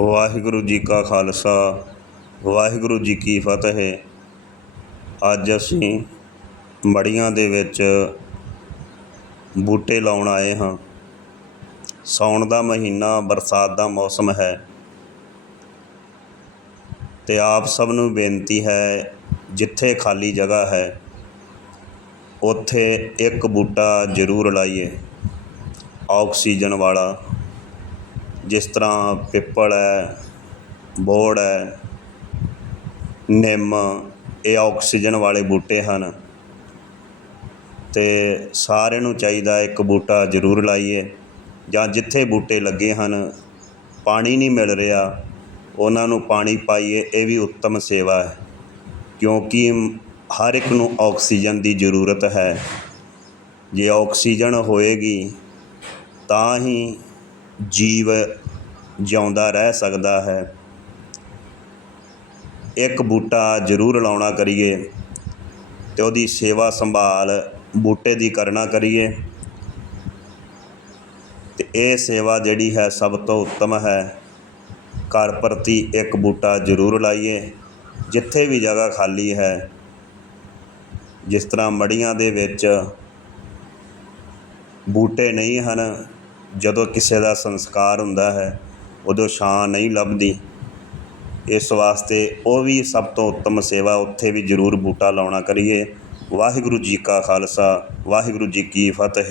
ਵਾਹਿਗੁਰੂ ਜੀ ਕਾ ਖਾਲਸਾ, ਵਾਹਿਗੁਰੂ ਜੀ ਕੀ ਫਤਿਹ। ਅੱਜ ਅਸੀਂ ਮੜੀਆਂ ਦੇ ਵਿੱਚ ਬੂਟੇ ਲਾਉਣ ਆਏ ਹਾਂ। ਸਾਉਣ ਦਾ ਮਹੀਨਾ, ਬਰਸਾਤ ਦਾ ਮੌਸਮ ਹੈ। ਤੇ ਆਪ ਸਭ ਨੂੰ ਬੇਨਤੀ ਹੈ, ਜਿੱਥੇ ਖਾਲੀ ਜਗ੍ਹਾ ਹੈ, ਉੱਥੇ ਇੱਕ ਬੂਟਾ ਜ਼ਰੂਰ ਲਾਈਏ। ਆਕਸੀਜਨ ਵਾਲਾ ਜਿਸ ਤਰ੍ਹਾਂ ਪਿੱਪਲ ਹੈ ਬੋਹੜ ਹੈ, ਨਿੰਮ, ਇਹ ਆਕਸੀਜਨ ਵਾਲੇ ਬੂਟੇ ਹਨ। ਅਤੇ ਸਾਰਿਆਂ ਨੂੰ ਚਾਹੀਦਾ ਇੱਕ ਬੂਟਾ ਜ਼ਰੂਰ ਲਾਈਏ, ਜਾਂ ਜਿੱਥੇ ਬੂਟੇ ਲੱਗੇ ਹਨ, ਪਾਣੀ ਨਹੀਂ ਮਿਲ ਰਿਹਾ, ਉਹਨਾਂ ਨੂੰ ਪਾਣੀ ਪਾਈਏ, ਇਹ ਵੀ ਉੱਤਮ ਸੇਵਾ ਹੈ। ਕਿਉਂਕਿ ਹਰ ਇੱਕ ਨੂੰ ਆਕਸੀਜਨ ਦੀ ਜ਼ਰੂਰਤ ਹੈ। ਜੇ ਆਕਸੀਜਨ ਹੋਏਗੀ, ਤਾਂ ਹੀ ਜੀਵ ਜਿਉਂਦਾ ਰਹਿ ਸਕਦਾ ਹੈ। ਇੱਕ ਬੂਟਾ ਜ਼ਰੂਰ ਲਾਉਣਾ ਕਰੀਏ ਤੇ ਉਹਦੀ ਸੇਵਾ ਸੰਭਾਲ ਬੂਟੇ ਦੀ ਕਰਨਾ ਕਰੀਏ। ਤੇ ਇਹ ਸੇਵਾ ਜਿਹੜੀ ਹੈ ਸਭ ਤੋਂ ਉੱਤਮ ਹੈ। ਘਰ ਪ੍ਰਤੀ ਇੱਕ ਬੂਟਾ ਜ਼ਰੂਰ ਲਾਈਏ। ਜਿੱਥੇ ਵੀ ਜਗ੍ਹਾ ਖਾਲੀ ਹੈ, ਜਿਸ ਤਰ੍ਹਾਂ ਮੜੀਆਂ ਦੇ ਵਿੱਚ ਬੂਟੇ ਨਹੀਂ ਹਨ ਜਦੋਂ ਕਿਸੇ ਦਾ ਸੰਸਕਾਰ ਹੁੰਦਾ ਹੈ, ਉਦੋਂ ਛਾਂ ਨਹੀਂ ਲੱਭਦੀ। ਇਸ ਵਾਸਤੇ ਉਹ ਵੀ ਸਭ ਤੋਂ ਉੱਤਮ ਸੇਵਾ ਉੱਥੇ ਵੀ ਜ਼ਰੂਰ ਬੂਟਾ ਲਾਉਣਾ ਕਰੀਏ। ਵਾਹਿਗੁਰੂ ਜੀ ਕਾ ਖਾਲਸਾ, ਵਾਹਿਗੁਰੂ ਜੀ ਕੀ ਫਤਿਹ।